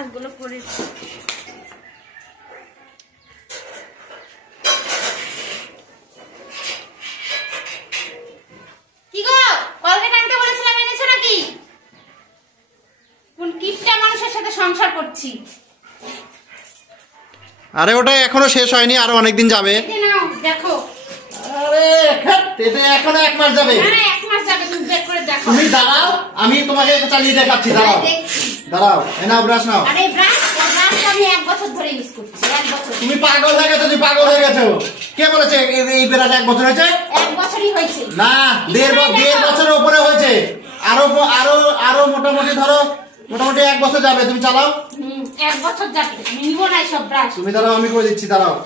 এগুলো করে কি গো কলকে টানতে বলেছিলাম এনেছো নাকি? কোন কিপটা মানুষের সাথে সংসার করছি। আরে ওটা এখনো শেষ হয়নি, আরো অনেকদিন যাবে। দেখো আরে এটা এখনো 1 মাস যাবে। হ্যাঁ 1 মাস যাবে, তুমি বের করে দেখো। তুমি দাঁড়াও, আমি তোমাকে চালিয়ে দেখাচ্ছি। দাঁড়াও দাঁড়াও, এই নাও ব্রাশ নাও। আরে ব্রাশ আমি 1 বছর ধরে ইউজ করছি। 1 বছর। তুমি পাগল হয়ে গেছো, তুমি পাগল হয়ে গেছো। কে বলেছে এই ব্রাশ 1 বছর হয়েছে? 1 বছরই হয়েছে না, 1.5 বছরের উপরে হয়েছে। আরো আরো আরো মোটামুটি ধরো 1 বছর যাবে। তুমি চালাও। 1 বছর যাবে। আমি নিব না সব ব্রাশ। তুমি দাঁড়াও, আমি করে দিচ্ছি। দাঁড়াও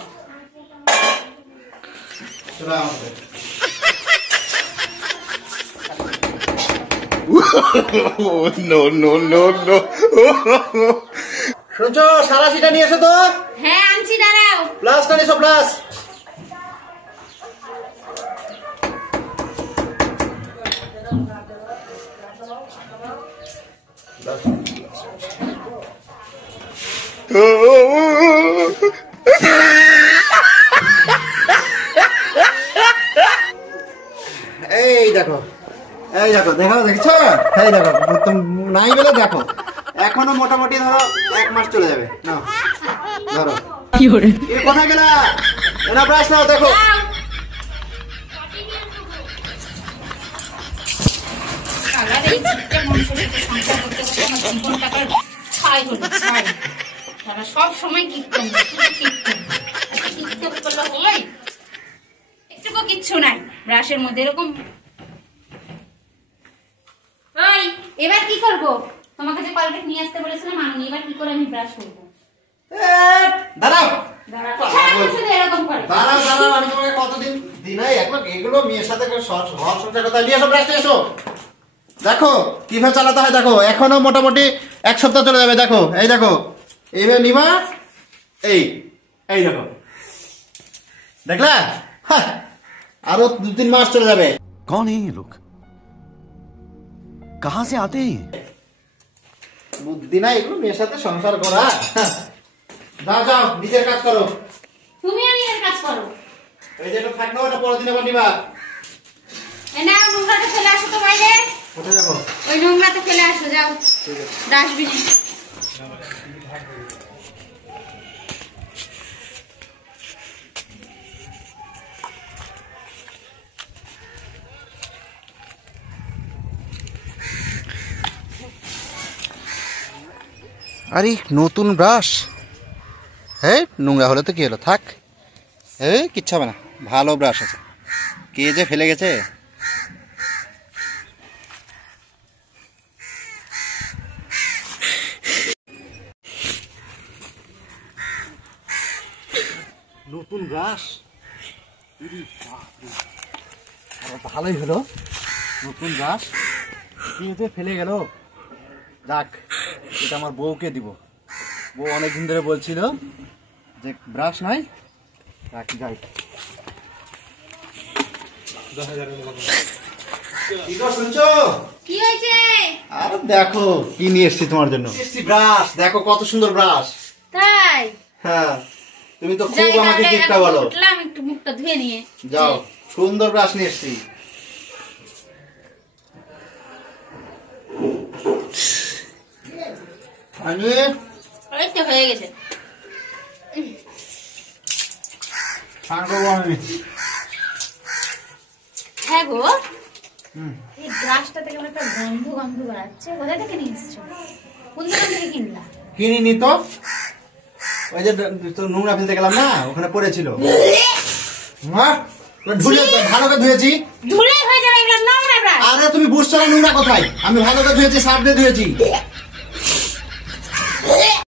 no, no, no, no. শুনছো, সারাশিটা নিয়ে এসো তো। হ্যাঁ আনছি, দাঁড়াও। প্লাসটা নিয়ে এসো, প্লাস। এই দেখো, এই দেখো, দেখো দেখছো? এই দেখো, নাই বলে দেখো, এখনো মোটামুটি ধরো 1 মাস চলে যাবে। নাও ধরো। কি করে কোথায় গেলা? না ব্রাশ নাও, দেখো। সব সময় একটুকু কিচ্ছু নাই ব্রাশের মধ্যে এরকম। এবার কি করবো? তোমাকে যে কলগেট নিয়ে আসতে বলেছিলাম আমি, এবার কি করে আমি ব্রাশ করবো? দাঁড়াও এরকম করে দাঁড়াও দাঁড়াও, আমি তোমাকে কতদিন দিনাই একবার এগুলো মেয়ের সাথে ঘর সংসার কথা নিয়ে এসো, ব্রাশ নিয়ে এসো। দেখো কিভাবে চালাতে হয়, দেখো এখনো মোটামুটি 1 সপ্তাহ চলে যাবে। দেখো এই দেখো, এইভাবে নিবা, এই এই দেখো, দেখলা? হ্যাঁ, আরো 2-3 মাস চলে যাবে। कौन है ये लोग? कहां से आते हैं? বুদ্ধি নাই এগুলো মেয়ের সাথে সংসার করা। যাও যাও, নিজের কাজ করো। তুমিও নিজের কাজ করো। এই যেটা থাকবে ওটা পরের দিন আবার নিবা। এনা নোংরাটা ফেলে আসো তো বাইরে। কোথায় যাবো? ওই নোংরাটা ফেলে আসো, যাও ডাস্টবিনে। আরে নতুন ব্রাশ, হ্যাঁ নোংরা হলে তো কি হলো, থাক। এই কিচ্ছু হবে না, ভালো ব্রাশ আছে। কে যে ফেলে গেছে। নতুন ব্রাশ, ভালোই হলো। নতুন ব্রাশ কে যে ফেলে গেল। যাক, এটা আমার বউকে দিব। বউ অনেকদিন ধরে বলছিল যে ব্রাশ নাই, রাখি যাই। শুনছো কি হয়েছে? আর দেখো কি নিয়ে এসছি তোমার জন্য। ব্রাশ দেখো, কত সুন্দর ব্রাশ। তাই? হ্যাঁ, তুমি তো খুব আমাকে গিফটটা বলো। একটু মুখটা ধুয়ে নিয়ে যাও, সুন্দর ব্রাশ নিয়ে এসছি। অনেকটা হয়ে গেছে। হ্যাঁ গো, এই ব্রাশটা থেকে একটা গন্ধ গন্ধ বেরাচ্ছে। কোথা থেকে নিয়ে এসছো? কোন দোকান থেকে কিনলা? কিনিনি তো, ওই যে নোংরা ফেলতে গেলাম না, ওখানে পড়েছিল। ভালো করে ধুয়েছি। ধুলে হয়ে যাবে এগুলো নোংরা ব্রাশ। আরে তুমি বুঝছো না নোংরা কোথায়? আমি ভালো করে ধুয়েছি, সার্ফ দিয়ে ধুয়েছি।